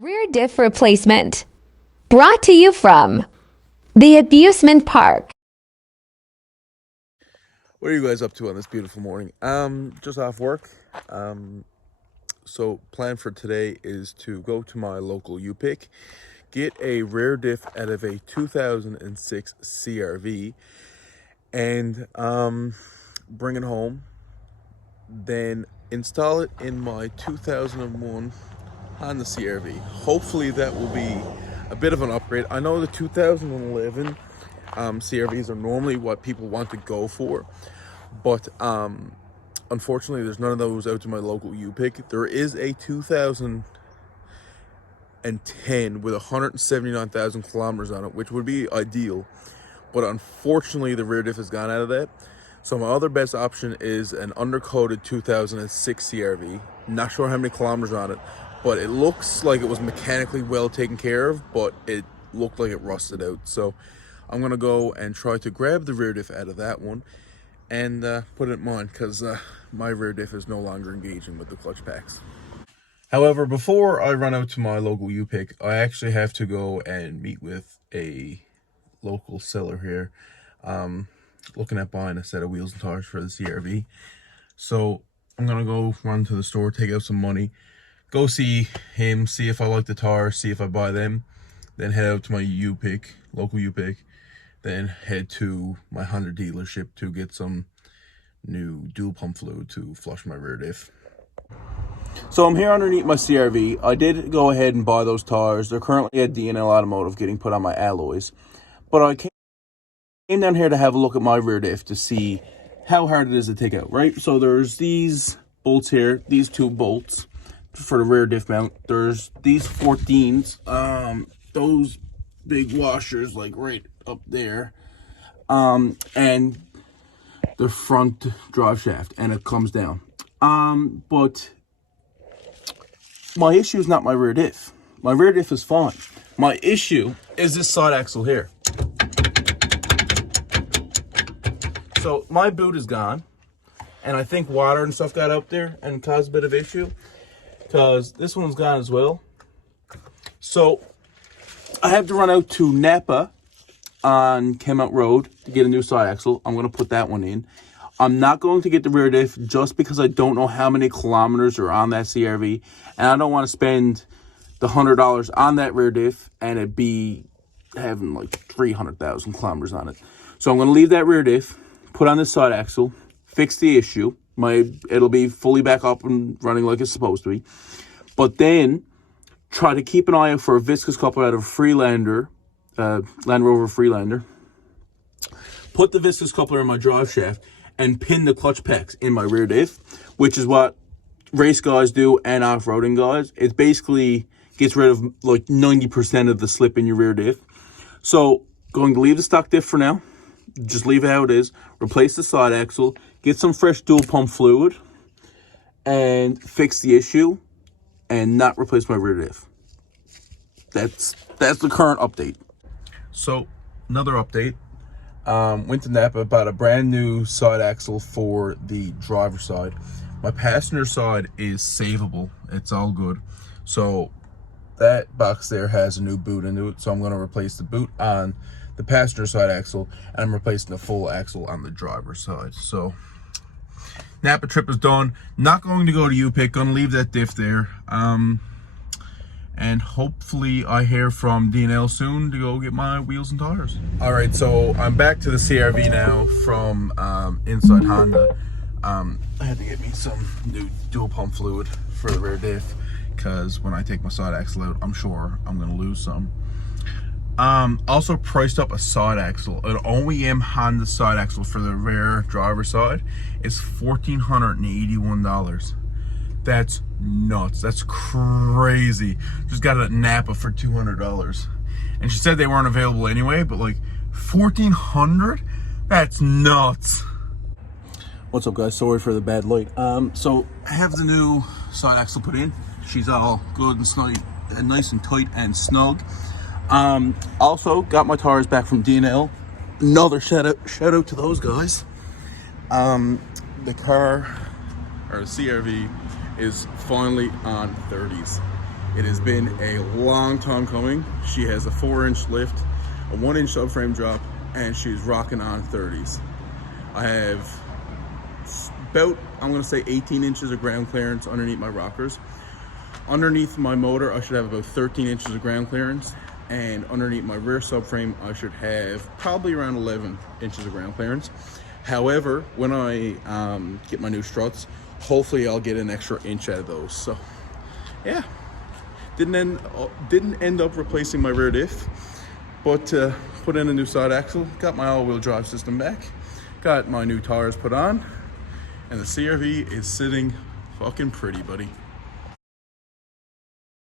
Rear diff replacement. Brought to you from the Abusement Park. What are you guys up to on this beautiful morning? Just off work. So plan for today is to go to my local U-Pick, get a rear diff out of a 2006 CRV, and bring it home. Then install it in my 2001 Honda CRV. Hopefully that will be a bit of an upgrade. I know the 2011 CRVs are normally what people want to go for, but unfortunately there's none of those out to my local U-Pick. There is a 2010 with 179,000 kilometers on it, which would be ideal, but unfortunately the rear diff has gone out of that. So my other best option is an undercoated 2006 CRV. Not sure how many kilometers on it, but it looks like it was mechanically well taken care of, but it looked like it rusted out. So I'm gonna go and try to grab the rear diff out of that one and put it in mine, because my rear diff is no longer engaging with the clutch packs. However, before I run out to my local U-Pick, I actually have to go and meet with a local seller here, looking at buying a set of wheels and tires for the CRV. So I'm gonna go run to the store, take out some money, go see him, see if I like the tires, see if I buy them, then head out to my U-Pick, local U-Pick, then head to my Honda dealership to get some new dual pump fluid to flush my rear diff. So I'm here underneath my CRV. I did go ahead and buy those tires. They're currently at D&L Automotive getting put on my alloys. But I came down here to have a look at my rear diff to see how hard it is to take out, right? So there's these bolts here, these two bolts for the rear diff mount. There's these 14s, those big washers like right up there, and the front drive shaft, and it comes down. But my issue is not my rear diff. My rear diff is fine. My issue is this side axle here. So my boot is gone, and I think water and stuff got up there and caused a bit of issue, because this one's gone as well. So I have to run out to Napa on Kemont Road to get a new side axle. I'm going to put that one in. I'm not going to get the rear diff just because I don't know how many kilometers are on that CRV, and I don't want to spend the $100 on that rear diff and it be having like 300,000 kilometers on it. So I'm going to leave that rear diff, put on this side axle, fix the issue. It'll be fully back up and running like it's supposed to be. But then try to keep an eye out for a viscous coupler out of Freelander, Land Rover Freelander. Put the viscous coupler in my drive shaft and pin the clutch packs in my rear diff, which is what race guys do and off-roading guys. It basically gets rid of like 90% of the slip in your rear diff. So going to leave the stock diff for now. Just leave it how it is. Replace the side axle. Get some fresh dual pump fluid. And fix the issue. And not replace my rear diff. That's the current update. So, another update. Went to Napa, bought a brand new side axle for the driver's side. My passenger side is savable. It's all good. So, that box there has a new boot into it. So, I'm going to replace the boot on the passenger side axle, and I'm replacing the full axle on the driver's side. So Napa trip is done. Not going to go to U-Pick, gonna leave that diff there, and hopefully I hear from D&L soon to go get my wheels and tires. All right, so I'm back to the CRV now from inside Honda. I had to get me some new dual pump fluid for the rear diff, because when I take my side axle out, I'm sure I'm gonna lose some. Also priced up a side axle. An OEM Honda side axle for the rear driver side is $1,481. That's nuts. That's crazy. Just got it at Napa for $200. And she said they weren't available anyway, but like $1,400? That's nuts. What's up, guys? Sorry for the bad light. So I have the new side axle put in. She's all good and snug, and nice and tight and snug. Also got my tires back from D&L. Another shout out to those guys. The car, or the CRV, is finally on 30's. It has been a long time coming. She has a 4-inch lift, a 1-inch subframe drop, and she's rocking on 30s. I have about, I'm gonna say 18 inches of ground clearance underneath my rockers. Underneath my motor, I should have about 13 inches of ground clearance, and underneath my rear subframe, I should have probably around 11 inches of ground clearance. However, when I get my new struts, hopefully I'll get an extra inch out of those. So yeah, didn't end up replacing my rear diff, but put in a new side axle, got my all-wheel drive system back, got my new tires put on, and the CRV is sitting fucking pretty, buddy.